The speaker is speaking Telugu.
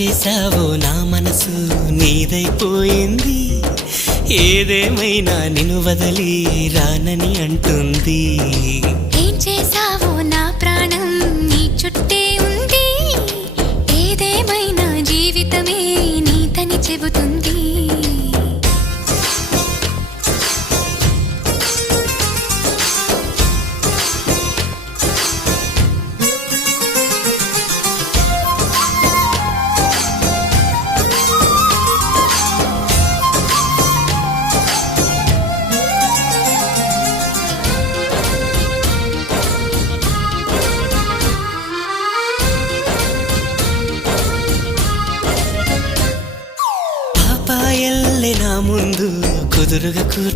చేసావో నా మనసు నీదైపోయింది. ఏదేమైనా నిన్ను వదిలి రానని అంటుంది. ఏం చేసావో నా ప్రాణం నీ చుట్టే ఉంది. ఏదేమైనా జీవితమే నీతని చెబుతుంది. పాపాయల్లే నా ముందు కుదురుగా కూర్చు